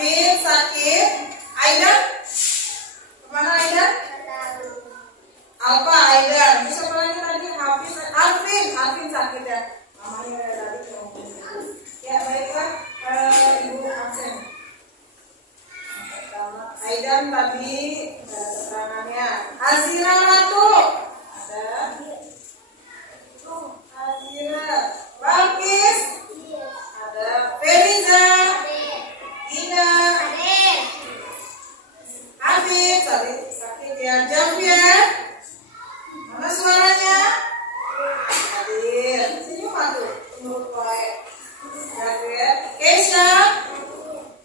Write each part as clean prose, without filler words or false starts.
Alvin sakit. Aidan? Kemana Aidan? Alfa, Aidan. Bisa lagi tadi Hafiz. Alvin sakit ya. Mamanya tadi ngomong. Ya baiklah, Ibu absen. Aidan tadi keterangannya. Azira Ratu ada. Azira. Balkis ada. Feriza, Ina, Habib tadi sakit ya. Javier, mana suaranya? Hadir. Senyum atuh, menurut baik. Javier. Keisha,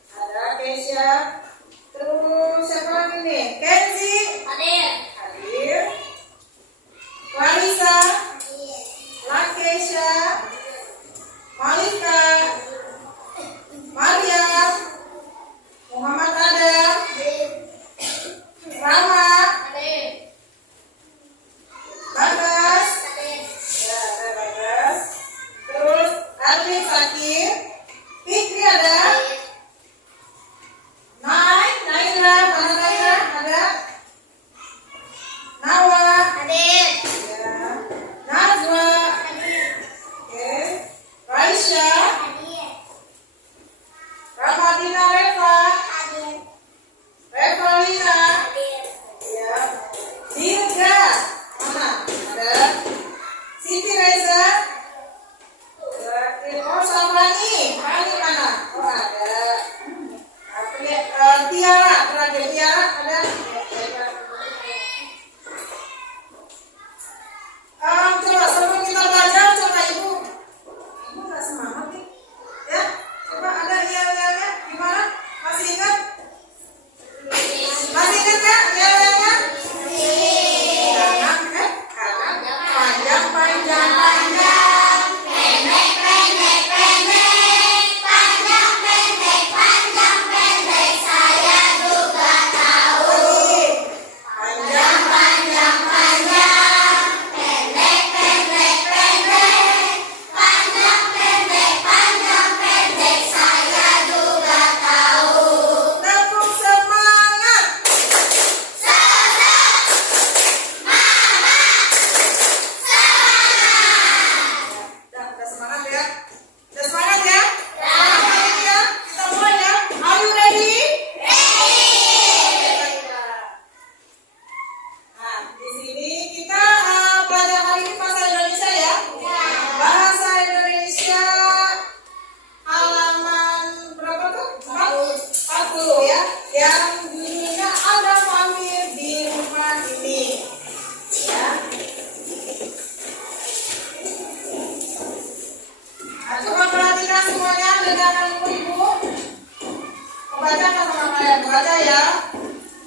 ada Keisha. Terus siapa lagi nih? Kenzi, hadir. Larissa, Lakesha, Malika, Maria, Muhammad Adam, Rama, Bagas, ya ada Bagas. Terus Arvin sakit, Fikri ada, Naira, mana Naira ada, Nawa, ya, Najwa, oke, Raisya, Ramadina Reva, Revalina, ya, Dirga, mana ada, Siti Reza, oh Sabani, mana? Oh ada. Tiara, terakhir Tiara ada. Coba sebelum kita baca, coba ibu nggak semangat nih, ya? Coba ada iya-iyanya gimana? Masih ingat? Masih ingat ya? Iya-iyanya? Kanan, panjang, pendek, saya juga tahu. Panjang, saya juga tahu. Tepuk semangat. Udah semangat ya? Udah semangat ya? Semangat ya? Kita mulai ya? Are you ready? Nah, di sini kita belajar hari ini bahasa Indonesia ya? Bahasa Indonesia halaman berapa tuh? 40 ya? Yang bunyinya ada Famir di rumah ini. Ya. Nah, coba perhatikan semuanya, dengarkan ibu-ibu. Membacakan sama kalian, baca ya.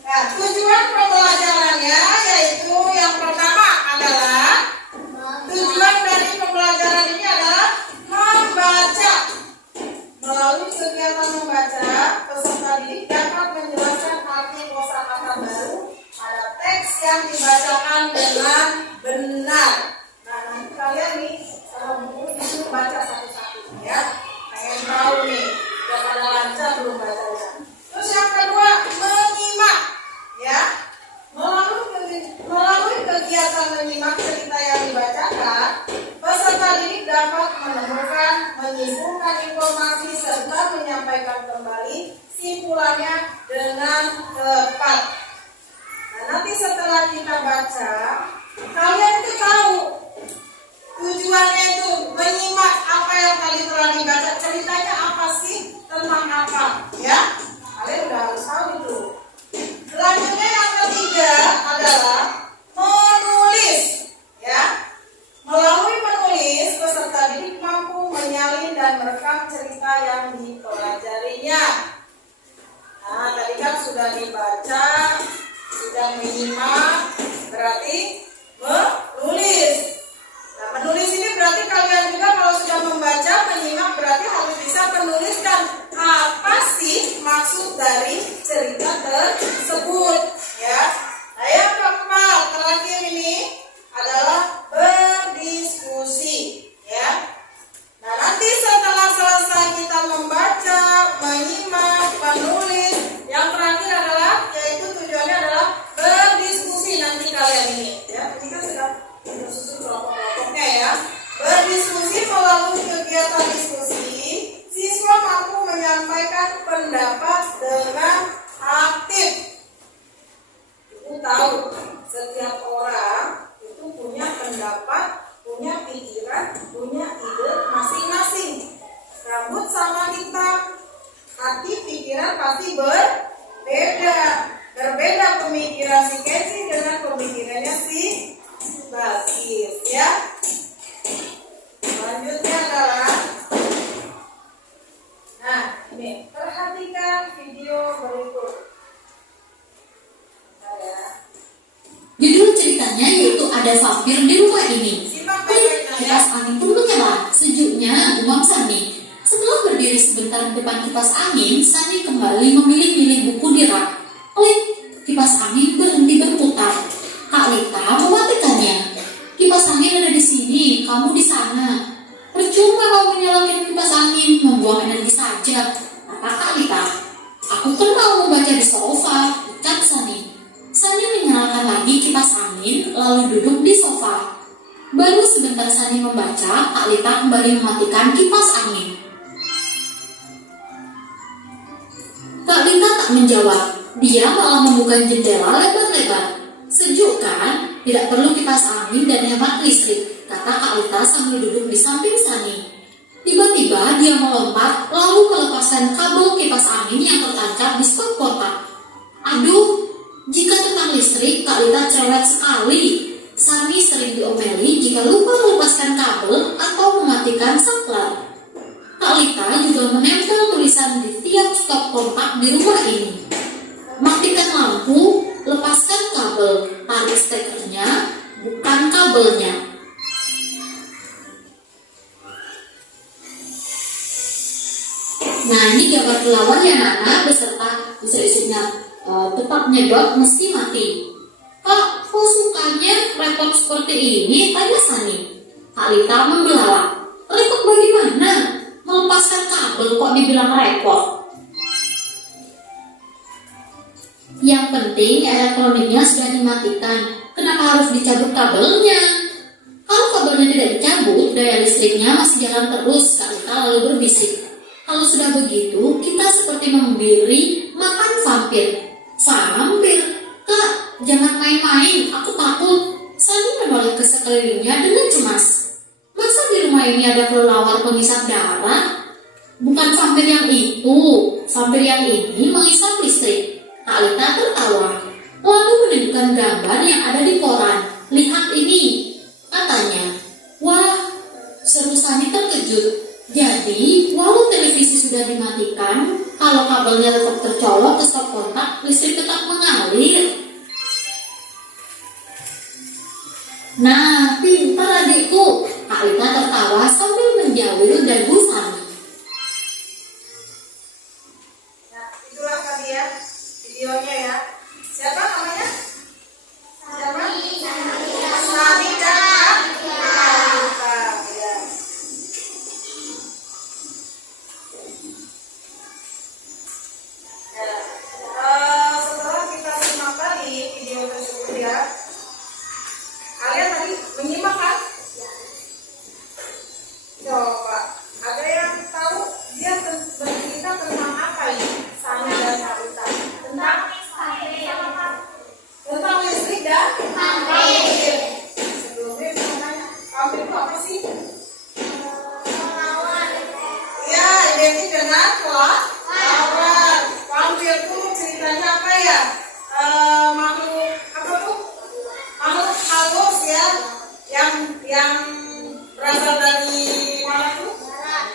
Nah, tujuan pembelajarannya yaitu yang pertama adalah tujuan dari pembelajaran ini adalah membaca. Melalui kegiatan membaca, peserta didik dapat menjelaskan arti kosakata baru pada teks yang dibacakan dengan benar. Nah, nanti kalian nih sama buku disuruh baca satu-satu ya. Pengen tahu nih, udah pada lancar belum bacanya. Terus yang kedua, menyimak ya. Melalui kegiatan menyimak cerita yang dibacakan, peserta didik dapat menemukan, menyimpulkan informasi serta menyampaikan kembali simpulannya dengan tepat. Nah, nanti setelah kita baca, kalian itu tahu tujuannya itu menyimak apa yang tadi telah dibaca, ceritanya apa sih, tentang apa ya. Kalian udah harus tahu itu. Selanjutnya yang ketiga adalah menulis ya. Melalui menulis, peserta didik mampu menyalin dan merekam cerita yang dipelajarinya. Nah, tadi kan sudah dibaca, sudah menyimak, berarti menulis. Nah, menulis ini berarti kalian juga kalau sudah membaca, menyimak berarti harus bisa menuliskan apa sih maksud dari cerita tersebut ya. Nah, yang keempat terakhir ini adalah berdiskusi ya. Nah, nanti setelah selesai kita membaca, menyimak, menulis pikiran pasti berbeda. Berbeda pemikiran si Kenzi dengan pemikirannya si Basis ya. Selanjutnya adalah, nah ini perhatikan video berikut. Judul ceritanya yaitu ada vampir di rumah ini. Kipas angin pun menyala. Sejuknya gumam Sani. Setelah berdiri sebentar di depan kipas angin, Sani kembali memilih-milih buku di rak. Klik, kipas angin berhenti berputar. Kak Lita mematikannya. Kipas angin ada di sini, kamu di sana. Percuma kamu menyalakan kipas angin, membuang energi saja, kata Kak Lita. Aku kan mau membaca di sofa, ucap Sani. Sani menyalakan lagi kipas angin, lalu duduk di sofa. Baru sebentar Sani membaca, Kak Lita kembali mematikan kipas angin. Kak Lita tak menjawab, dia malah membuka jendela lebar-lebar. Sejuk kan? Tidak perlu kipas angin dan hemat listrik, kata Kak Lita sambil duduk di samping Sani. Tiba-tiba dia melompat, lalu melepaskan kabel kipas angin yang tertancap di stop kontak. Aduh! Jika tentang listrik, Kak Lita cerewet sekali. Sani sering diomeli jika lupa melepaskan kabel atau mematikan saklar. Kak Lita juga menempel tulisan di tiap stop kontak di rumah ini. Matikan lampu, lepaskan kabel, tarik stekernya, bukan kabelnya. Nah, ini gambar kelawar ya Nana beserta isinya. Tetap nyedot mesti mati. Kak, kok sukanya repot seperti ini? Tanya Sani. Kak Lita membelalak. Repot bagaimana? Melepaskan kabel kok dibilang repot? Yang penting elektroniknya sudah dimatikan. Kenapa harus dicabut kabelnya? Kalau kabelnya tidak dicabut, daya listriknya masih jalan terus. Kak Lita lalu berbisik. Kalau sudah begitu, kita seperti memberi makan vampir. Vampir? Kak, jangan main-main, aku takut. Sani menoleh ke sekelilingnya dengan cemas. Masa di rumah ini ada kelelawar penghisap darah? Bukan vampir yang itu, vampir yang ini menghisap listrik. Kak Lita tertawa, lalu menunjukkan gambar yang ada di koran. Lihat ini, katanya. Wah, seru Sani terkejut. Jadi, walau televisi sudah dimatikan, kalau kabelnya tetap tercolok ke stop kontak, listrik tetap mengalir. Nah, pintar adikku. Kak Lita tertawa sambil menjawil dagu Sani. Nah, itulah tadi ya videonya ya. Siapa namanya? Siapa? Sani dan Kak Lita ya. Setelah kita simak tadi video tersebut ya, kalian tadi menyimak kan? Coba, ada yang tahu dia bercerita tentang apa ini? Sani dan Kak Lita. Tentang listrik dan vampir. Sebelumnya kita tanya, vampir itu apa sih? Ya, identik dengan kelelawar. Vampir itu ceritanya apa ya? Makhluk apa tuh? Makhluk halus ya, yang berasal dari mana tuh?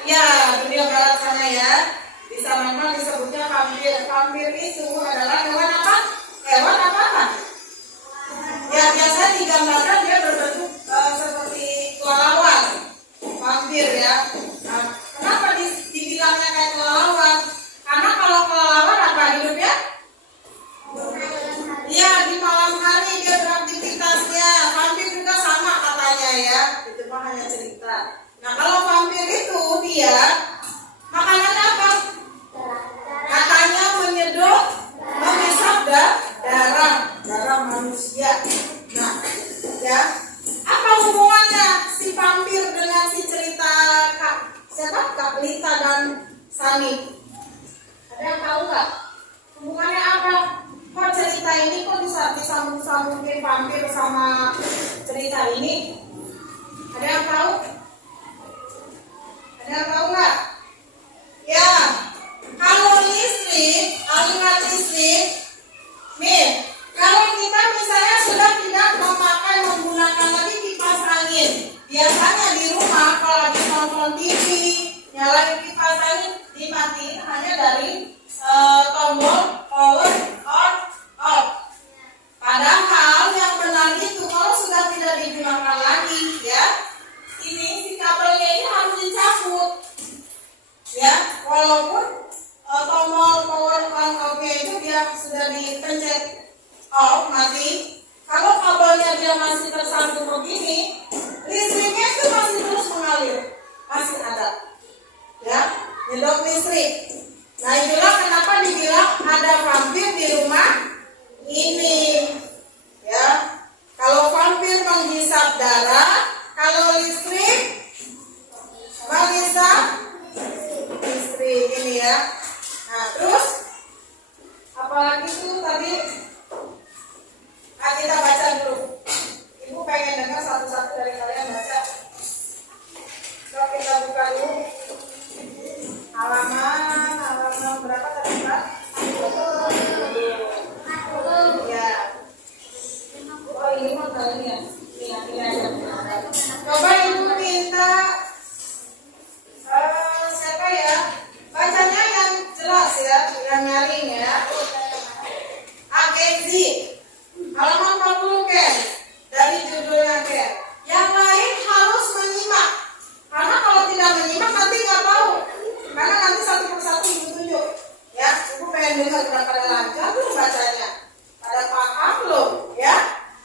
Ya, dunia barat sana ya. Di sana memang disebutnya vampir. Vampir itu adalah hewan apa? Hewan apa? Ya, biasanya digambarkan dia berbentuk seperti kelelawar. Vampir ya. Nah, kenapa dibilangnya kayak kelelawar? Karena kalau kelelawar apa hidupnya? Iya, di malam hari dia beraktivitasnya. Vampir juga sama katanya ya. Itu mah hanya cerita. Nah, kalau vampir itu dia makanannya apa? Katanya menyedot sudah dipencet off mati, kalau kabelnya dia masih tersambung begini, listriknya itu masih terus mengalir, masih ada, ya, nyedot listrik. Nah itulah kenapa dibilang ada vampir di rumah ini, ya. Kalau vampir menghisap darah, kalau listrik menghisap listrik ini ya. Nah terus apalagi tuh tadi, kita baca dulu. Ibu pengen dengar satu-satu dari kalian baca. Coba kita buka dulu. Halaman berapa tadi Pak? Ya. Oh ini mah kali ya. Ini aja. Coba ibu minta siapa ya? Bacanya yang jelas ya, yang nyaring ya. Agensi. Halaman 40 Ken. Dari judulnya Ken. Yang lain harus menyimak. Karena kalau tidak menyimak nanti nggak tahu. Karena nanti satu persatu ibu tunjuk. Ya, ibu pengen dengar pada lancar belum bacanya. Pada paham belum? Ya.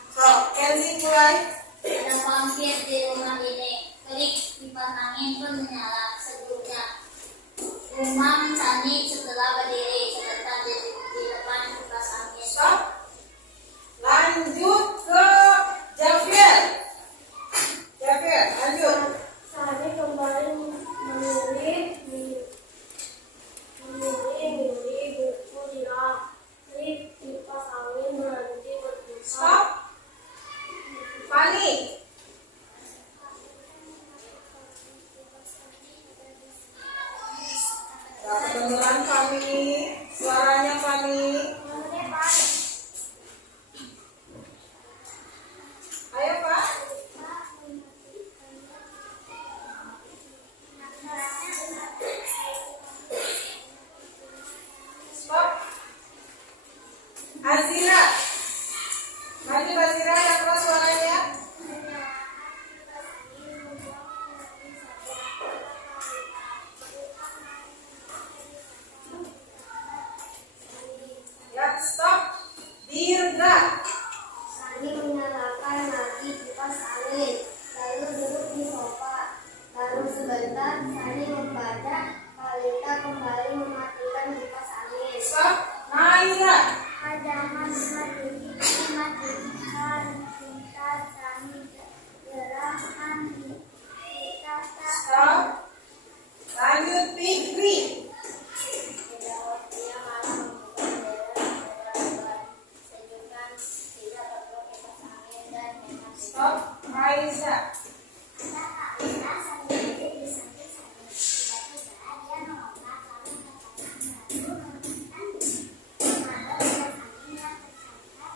So, Kenzi mulai. Ada vampir di rumah ini. Klik kipas angin pun menyala sebelumnya. Rumah mensanik setelah berdiri sebentar di depan kipas angin. Stop. Lanjut ke Javier. Javier, lanjut. Sani kembali memilih buku di rak. Klik kipas angin berhenti berputar. Stop. Fani. Gak kedengeran Fani. Suaranya Fani. Ayo Pak. Stop. Azira. Maju Azira yang keras suaranya. Ya, stop. Dirga. Sani menyalakan lagi kipas angin, lalu duduk di sofa. Baru sebentar, Sani membaca, Kalita kembali mematikan kipas angin. Stop. Naira. Ada mematikan kita Sani gerakan kita tak Stop. Lanjut Fikri. jawab dia malah membuka jendela sejukan tidak perlu kipas angin dan mematikan. Stop. Raisa. Kalita sambil duduk di samping Sani. Tiba-tiba dia melompat lalu mengatakan lalu memberikan kemana kipas angin yang tercampak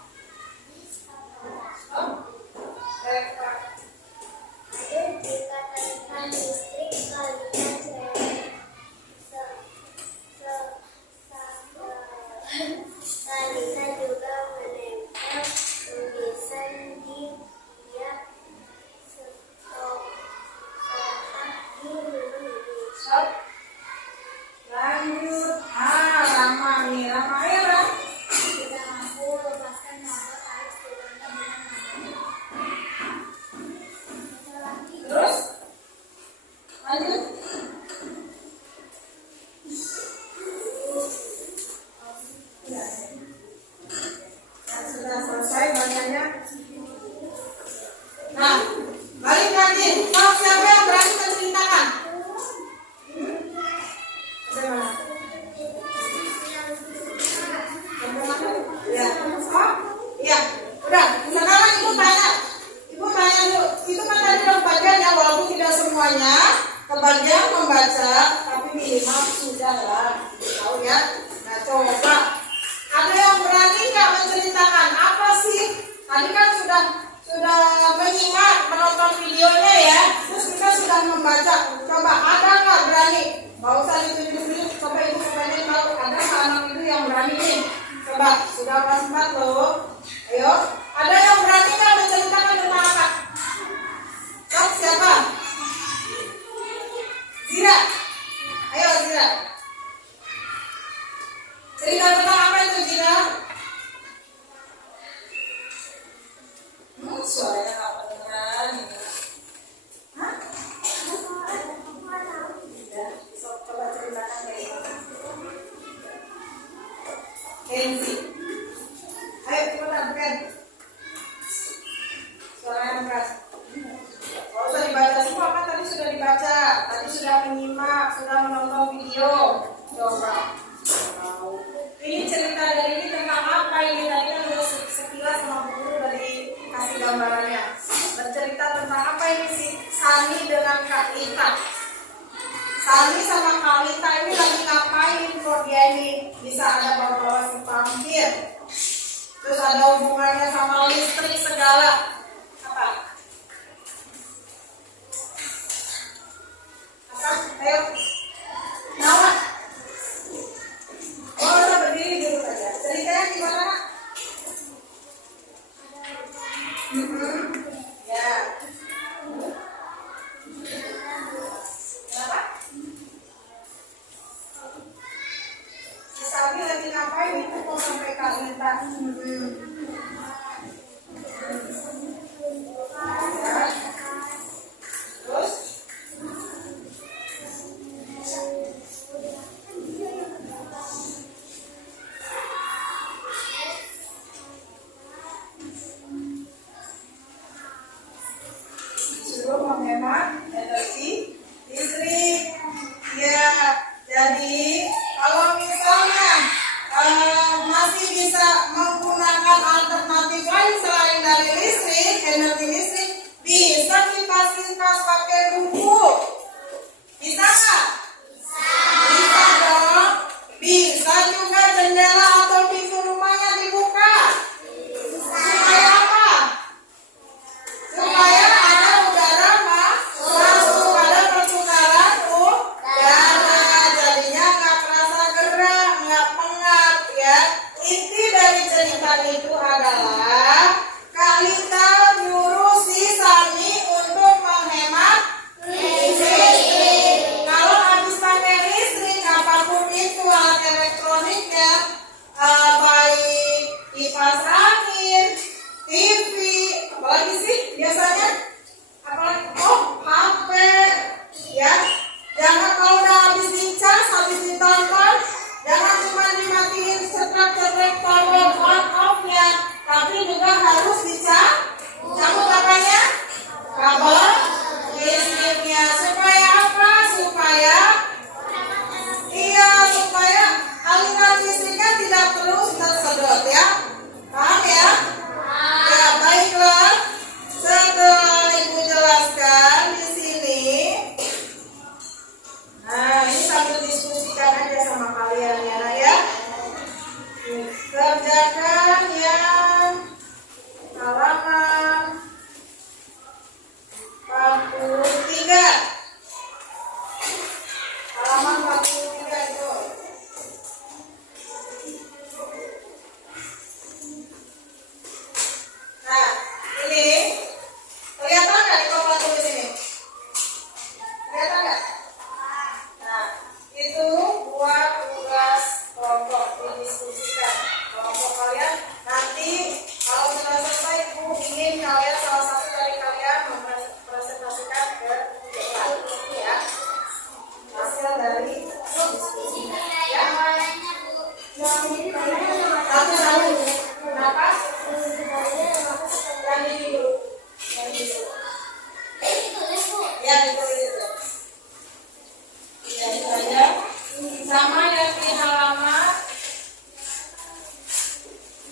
di sekolah. Stop. Reva. Ayo kita tarikan listrik kalian cewek. Kalita juga menempel tulisan di tiap kotak di rumah ini. Stop. Lanjut. Rama nih. Rama ayo Ram. Tidak mampu lepaskan mabuk harus dibentuk dengan Terus. Lanjut. Yang sudah selesai bacanya. Nah, balik lagi. Stop. Siapa yang berani menceritakan? Ada mana? Ya, stop. Iya, udah. Sekarang ibu tanya dulu. Itu kan tadi bagian yang walaupun tidak semuanya kebagian membaca, tapi minimal sudah lah. Tahu ya? Nah, coba. Ada yang berani nggak menceritakan apa sih? Tadi kan sudah menyimak menonton videonya ya. Terus kita sudah membaca. Coba ada nggak berani? Nggak usah ditunjuk-tunjuk. Coba ibu pengen tahu ada nggak anak itu yang berani nih? Coba sudah pas 4 loh. Ayo, ada yang berani nggak menceritakan tentang apa? Stop, siapa? Zira. Ayo Zira. Cerita tentang apa itu Zira? Hensi. Ayo cepetan bukan. Suaranya keras. Gak usah dibaca semua kan tadi sudah dibaca. Tadi sudah menyimak, sudah menonton video. Coba. Ini cerita dari ini tentang apa ini? Tadi kan udah sekilas sama guru dari kasih gambarannya. Bercerita tentang apa ini sih? Sani dengan Kak Lita. Sani sama Kak Lita ini lagi ngapain kok dia ini bisa ada bawa-bawa si pampir? Terus ada hubungannya sama listrik segala. Apa? Apa? Ayo. Nama? Oh, udah berdiri dulu saja. Ceritanya gimana, Kak? Ya. Kenapa? Si Sabi lagi ngapain itu kok sampai Kak Lita? Ya. Terus? Suruh menghemat energi listrik. Ya, jadi kalau misalnya masih bisa menggunakan alternatif lain selain dari listrik, energi listrik, bisa kipas-kipas pakai bubuk. Bisa nggak? Bisa dong. Bisa juga jendela atau pintu rumahnya dibuka. Supaya apa? Supaya ada udara masuk, ada pertukaran udara, jadinya nggak terasa gerah, nggak pengap ya. Inti dari cerita itu adalah Kak Lita nyuruh si Sani untuk menghemat listrik. Kalau habis pakai listrik apapun itu alat elektroniknya, baik kipas angin, TV, apalagi sih biasanya? Apalagi? Oh, HP, ya. Jangan kalau udah habis dicas, habis ditonton, jangan cuma dimatiin cetrek-cetrek tombol on off-nya, tapi juga harus dicabut apanya? Kabel listriknya. Supaya apa? Supaya aliran listriknya tidak terus tersedot ya. Paham ya? Ya, baiklah. Setelah Ibu jelaskan di sini, nah ini sambil diskusikan aja sama kalian ya, Nak, ya. Kerjakan yang halaman 43. Halaman 43 itu. Nah, ini kelihatan nggak di papan tulis ini? Kelihatan nggak? Nah, itu buat tugas kelompok didiskusikan. Kelompok kalian nanti kalau sudah selesai, Ibu ingin kalian salah satu dari kalian mempresentasikan ke kelas, ya. Hasil dari diskusi. Ya. Satu-satu. Kenapa? Yang ini dulu. Yang ini dulu. Ya, itu. Ya, itu aja. Sama yang di halaman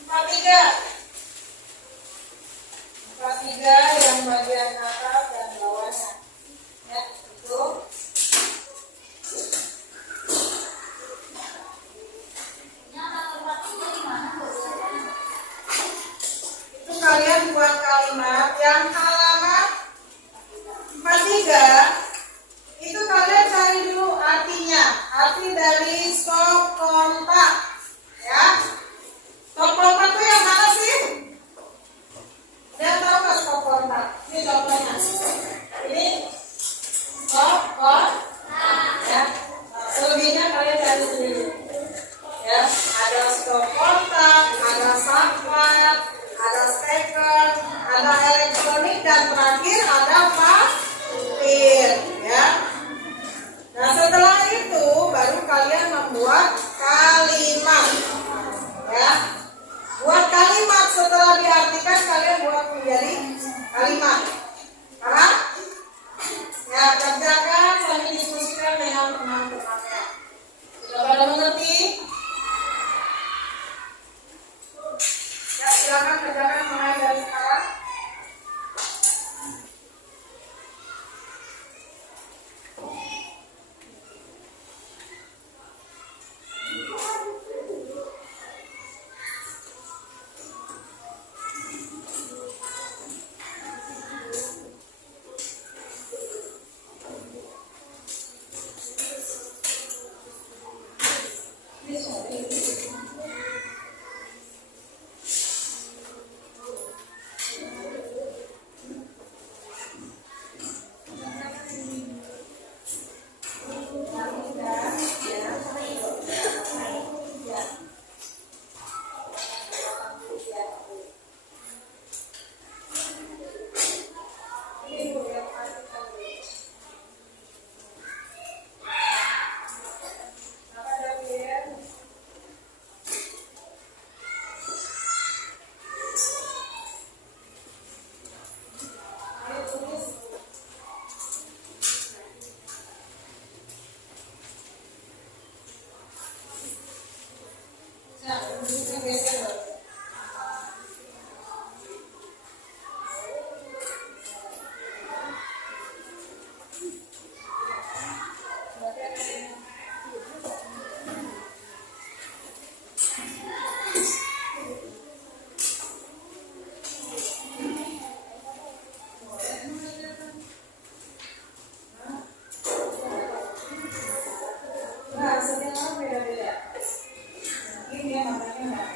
43. 43 yang bagian atas dan bawahnya. Ya, itu. Itu kalian buat kalimat yang halaman 43. Itu kalian cari dulu artinya. Arti dari stop kontak. Ya. Stop kontak itu yang mana sih? Dia tahu nggak stop kontak? Ini contohnya. Ini stop kontak. Ya. Selebihnya kalian cari sendiri. Ya. Ada stop kontak, ada saklar, ada steker, ada elektronik, dan terakhir ada paspir. Nah, duduknya geser. Nah, setiap orang beda-beda. Ini dia matanya enggak.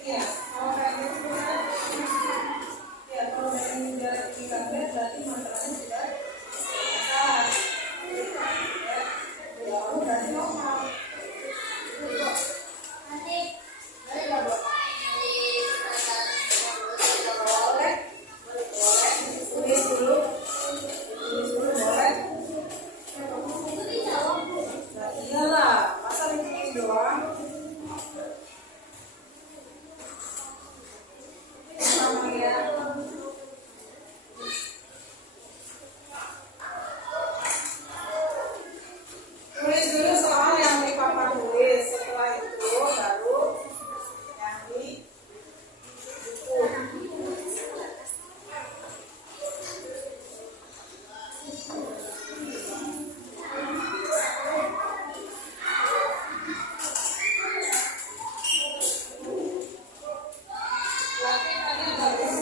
Iya, kalau kayak gitu kan, ya kalau dari jarak 3 meter berarti masalahnya sudah besar. Ya, berarti normal. Nanti Dari berapa? dari perasaan Boleh, boleh. Tulis dulu, boleh. Nah, iyalah, masa ini doang. Sama ya. Tulis dulu soal yang di papan tulis. Setelah itu baru yang di buku. Latihannya bagus.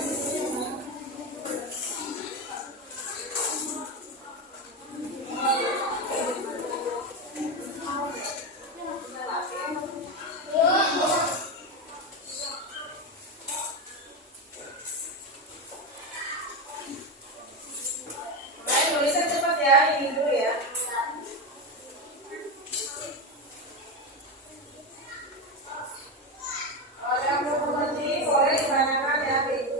Baik, tulisnya cepat ya, ini dulu ya. Kalau yang mau berhenti, boleh kebanyakan ya, Ibu.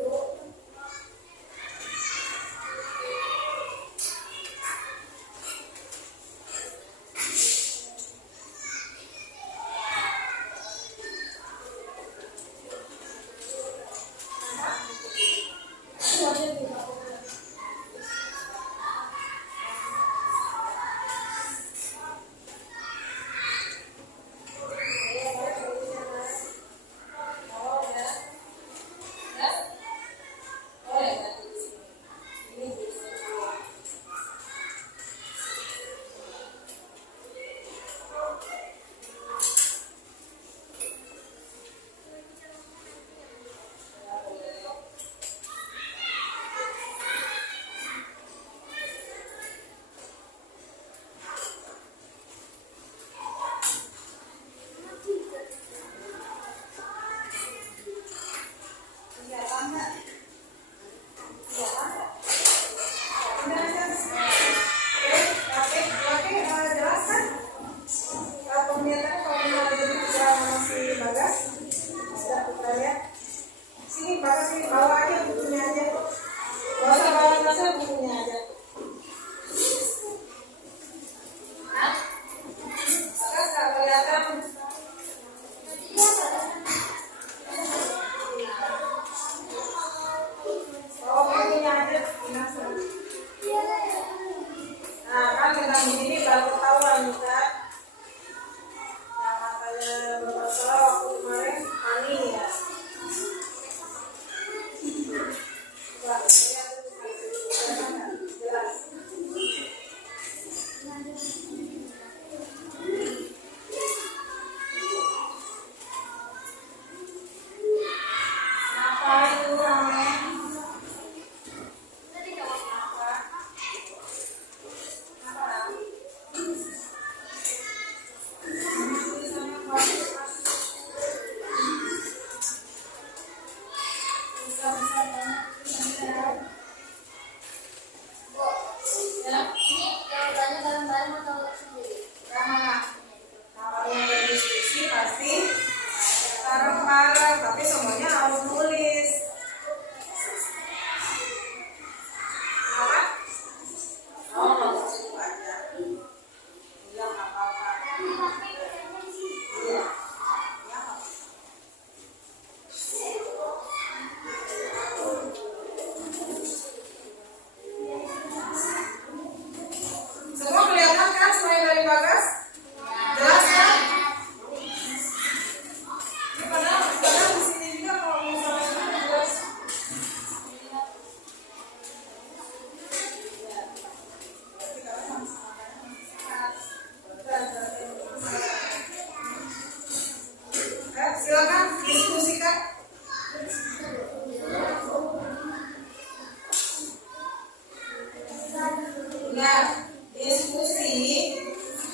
Ingat, diskusi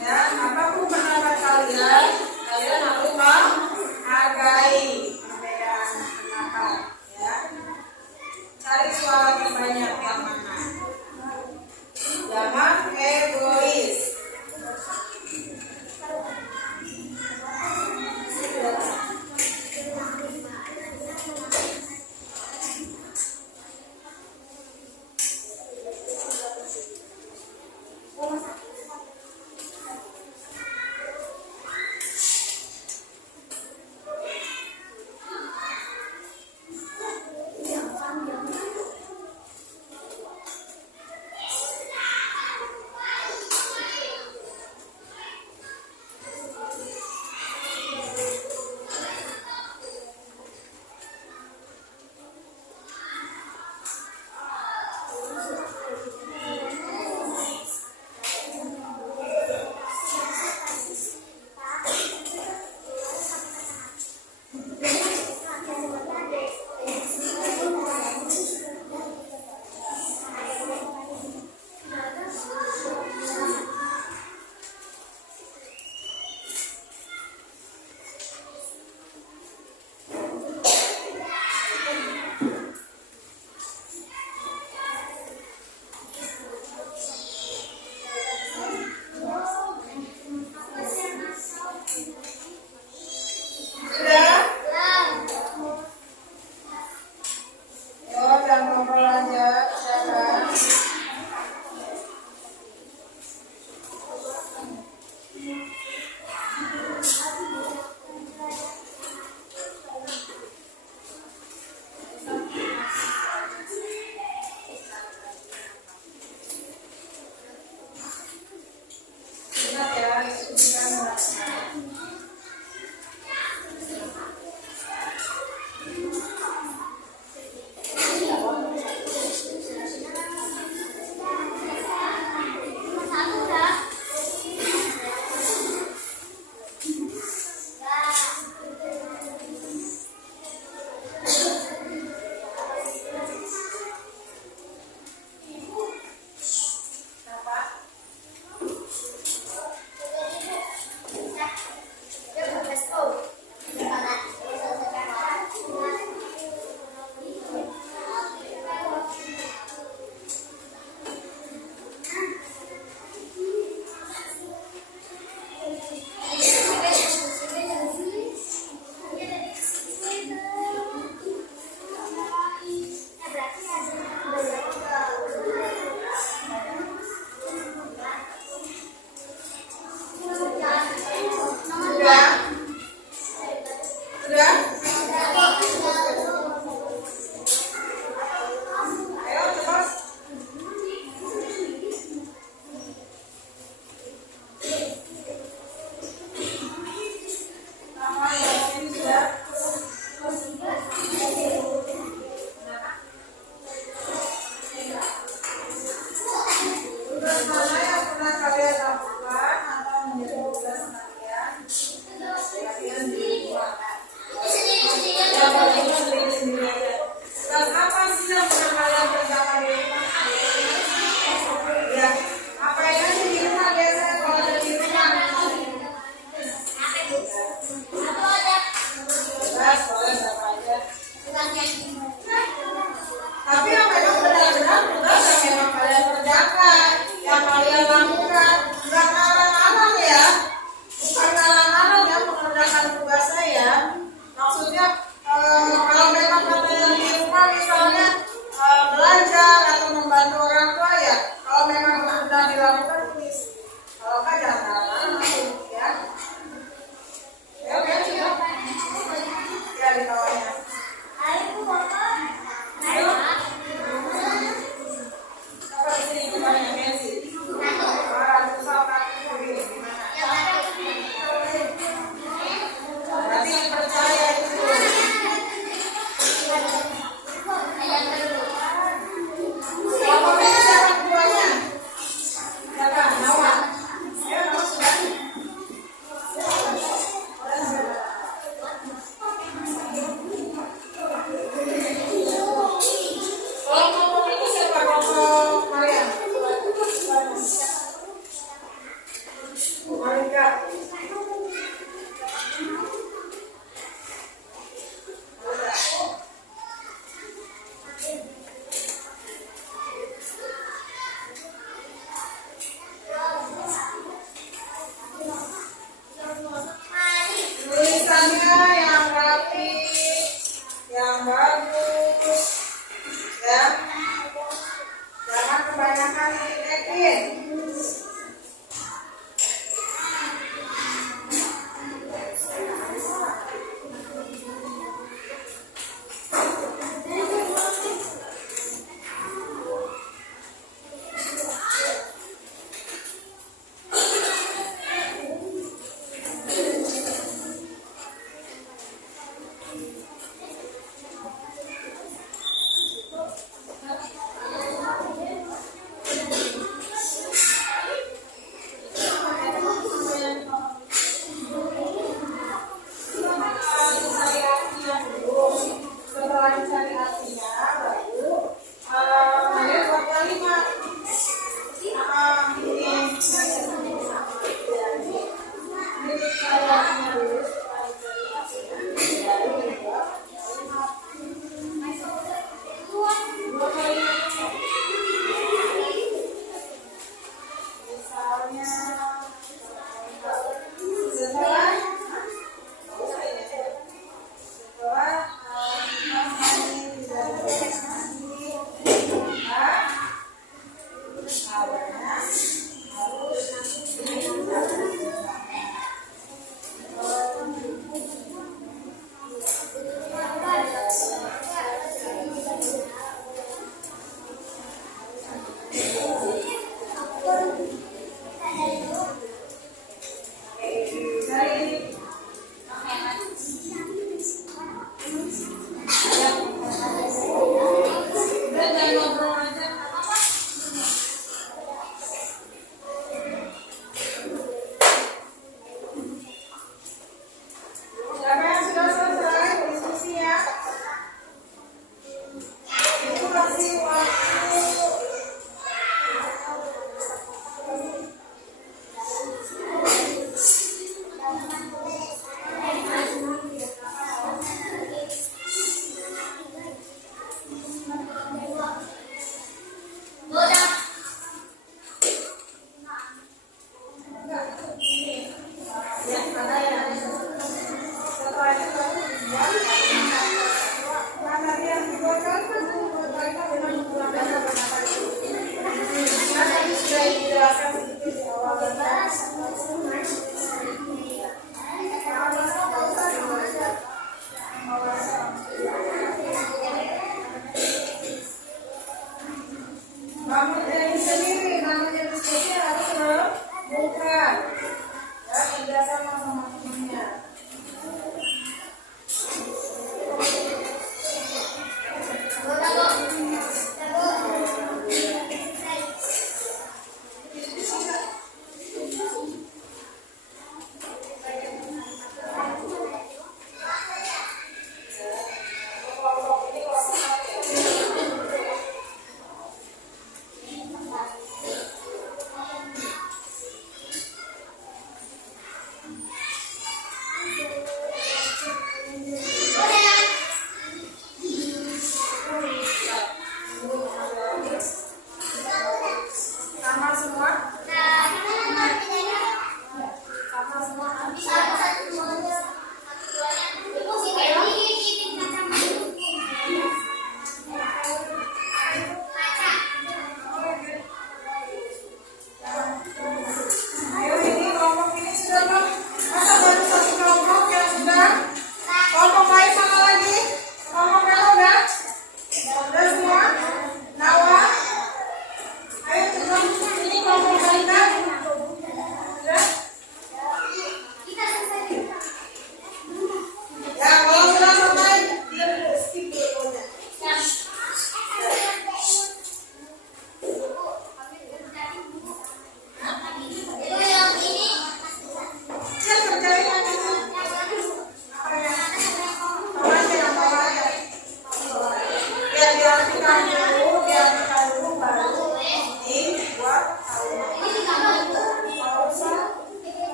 ya, apapun pendapat kalian, kalian harus menghargai perbedaan pendapat ya. Cari suara terbanyak yang mana. Jangan egois. silakan Ekin. Setelah dicari artinya, baru kalian buat kalimat. Ini kalimatnya dulu setelah dicari artinya, baru dibuat kalimat. Dua kalimat. Misalnya, setelah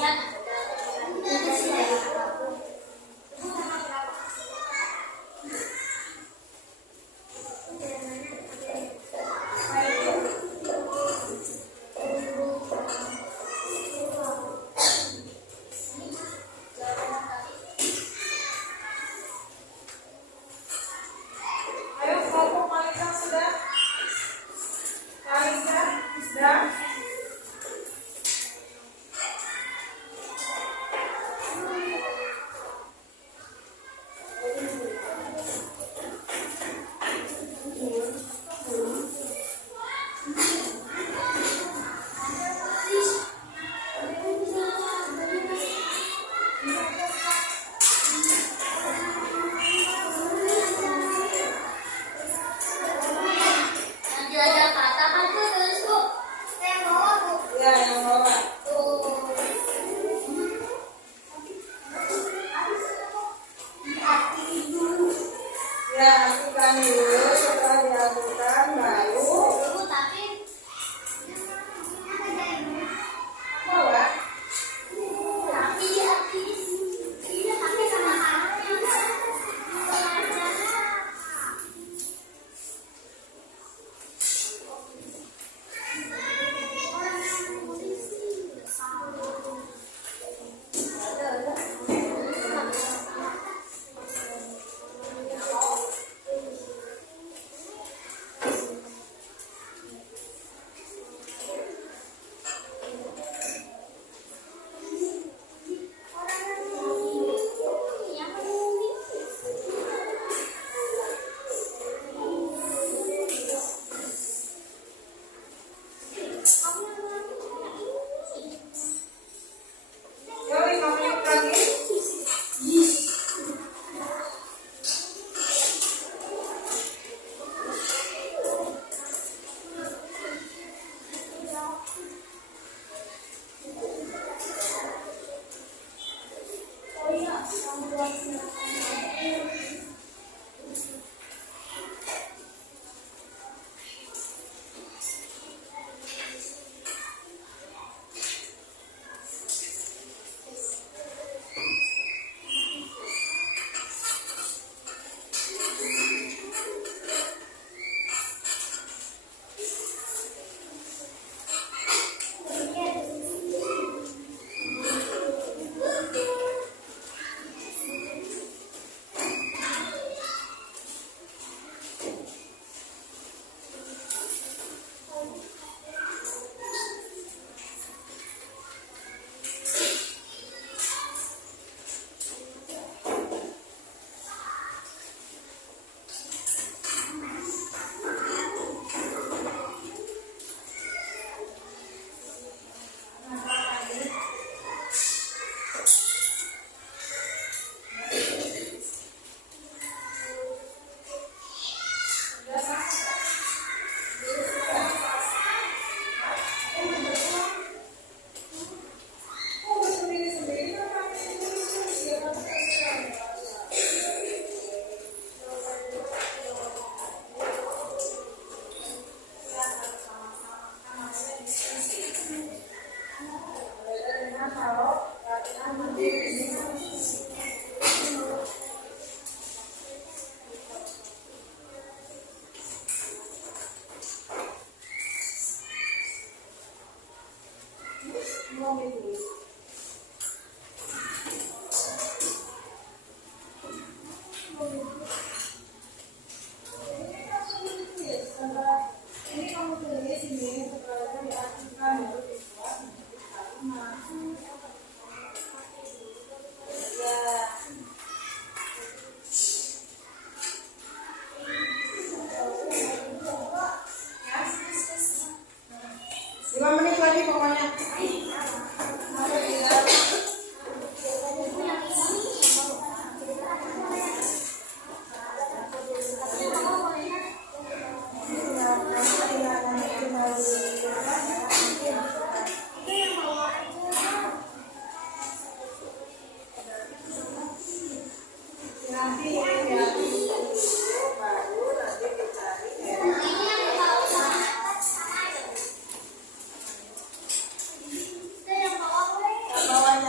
lihat udah sih ya. Ayo kelompok Malika sudah? Malika sudah? Nanti ada kata kan tuh terus bu. Yang bawah bu. Ya, yang bawah. Ya, aktifkan dulu. Setelah dilakukan, baru Bu tapi bawa. tapi sama Yuk, 5 menit lagi. Ini kamu tulis ini setelah diaktifkan baru dibuat menjadi kalimat. Ya. 5 menit lagi pokoknya. Sampai tidak. Nanti ya, baru nanti dicari ya. Bawahnya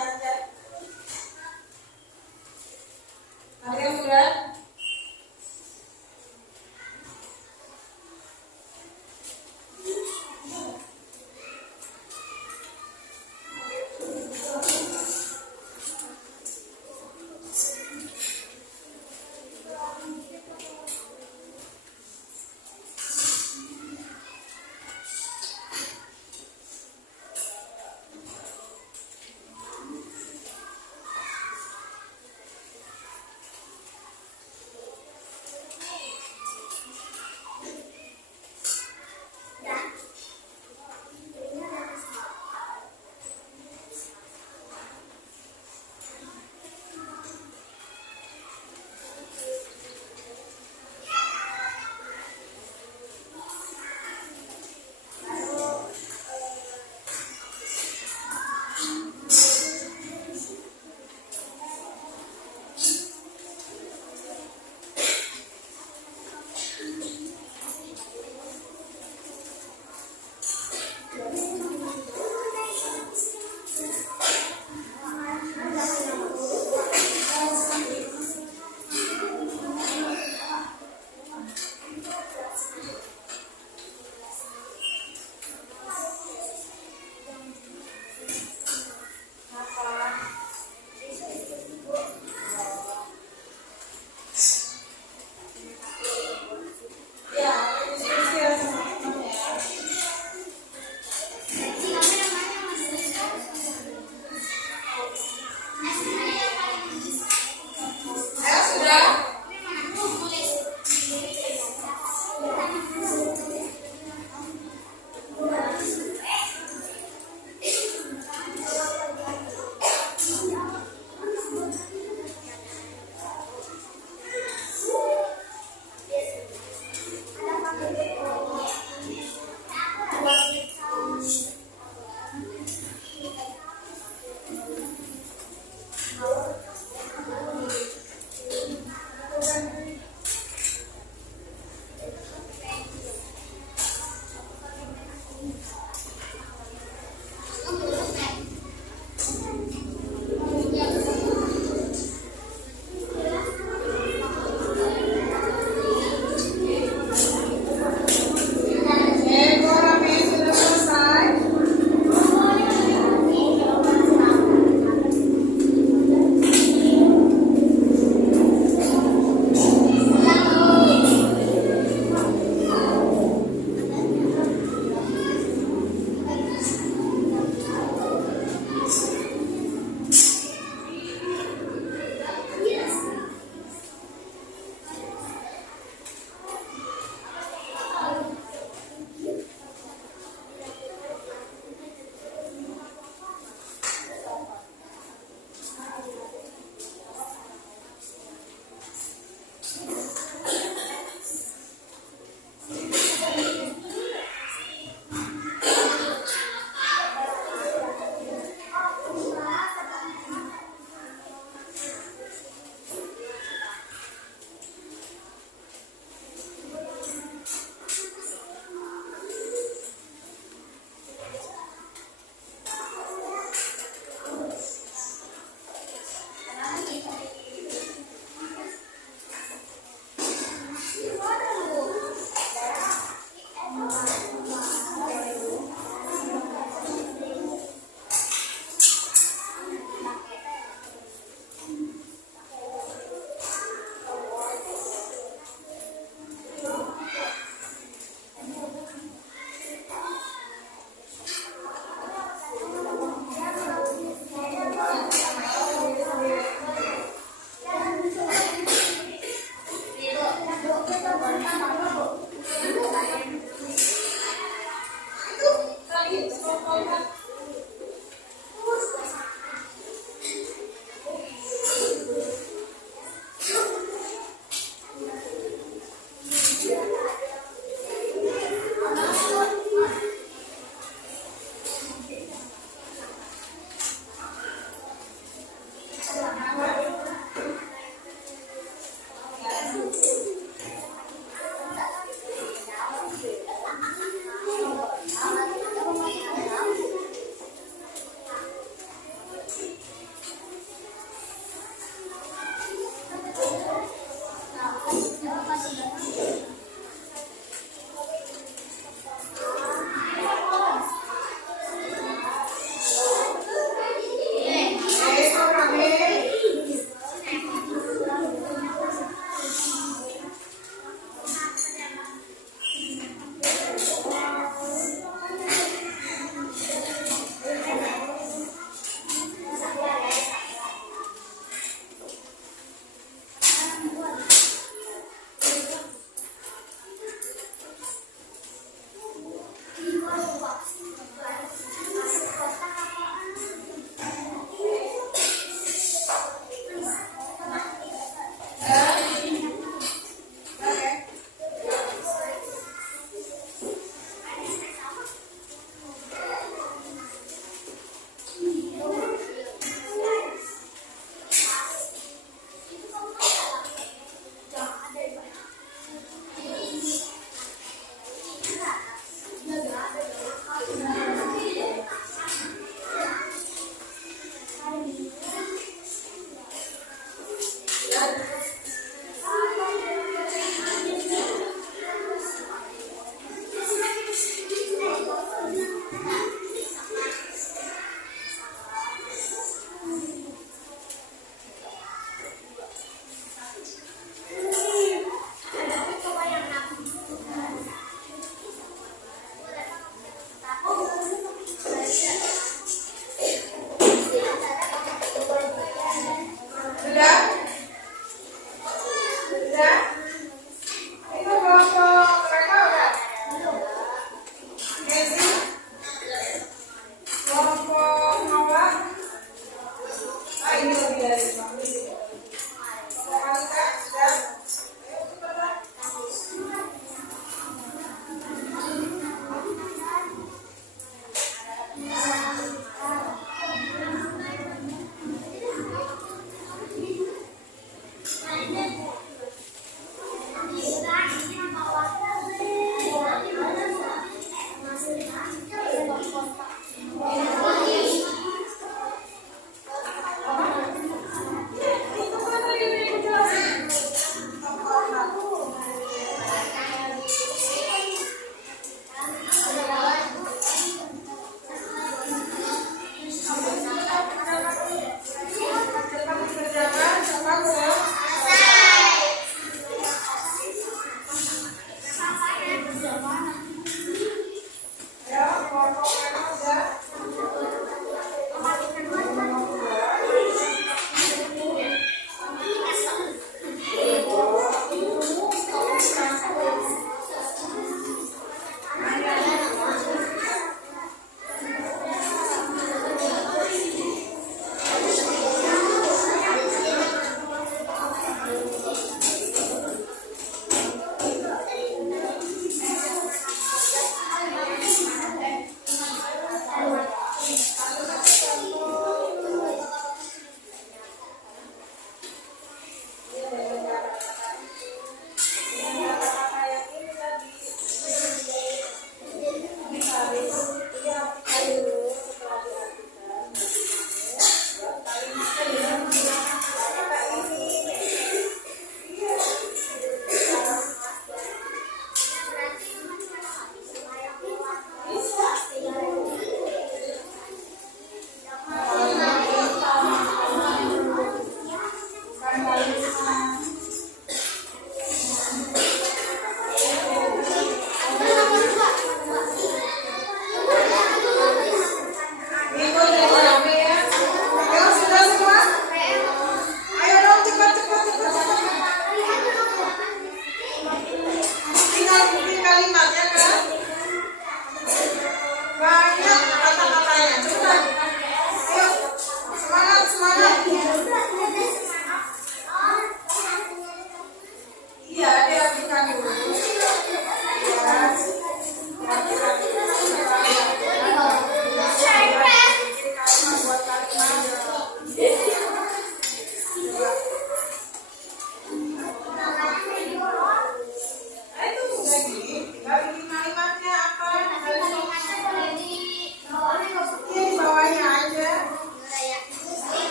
Sudah?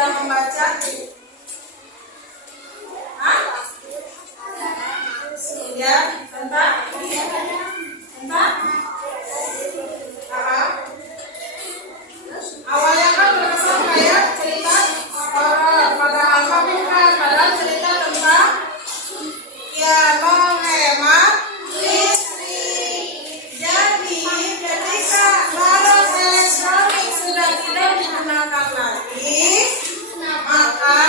sudah membaca? Hah? Ya, tentang? Tentang? Awalnya kan berkesan kayak cerita horor, padahal bukan, padahal cerita tentang ya menghemat listrik. Jadi ketika barang elektronik sudah tidak digunakan lagi, maka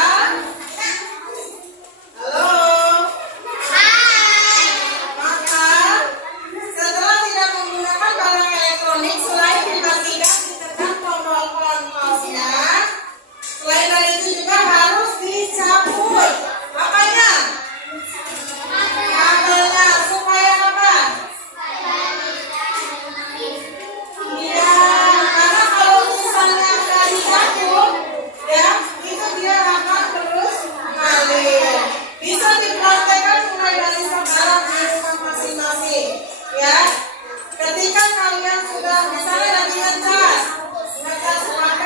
maka setelah tidak menggunakan barang elektronik, selain tidak ditekan tombol kontrolnya, selain dari itu juga harus dicabut apanya? Kabelnya. Supaya apa? Iya, karena kalau misalnya nggak dicabut, ya itu dia akan terus ngalir. Bisa dipraktekkan mulai dari sekarang di rumah masing-masing, ya. Ketika kalian sudah misalnya lagi ngecas HP,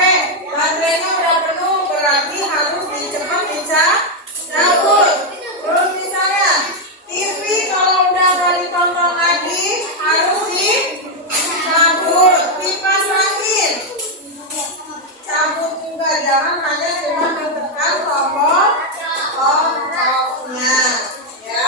baterainya udah penuh, berarti harus cepat dicabut. Terus misalnya TV kalau udah nggak ditonton lagi harus dicabut. Kipas angin cabut juga, jangan hanya cuma menekan tombol kontrolnya, ya.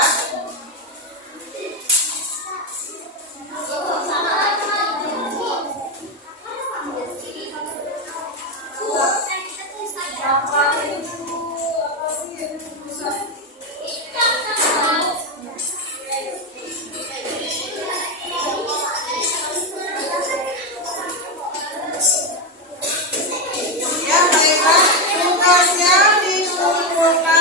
Ya, baiklah, tugasnya dikumpulkan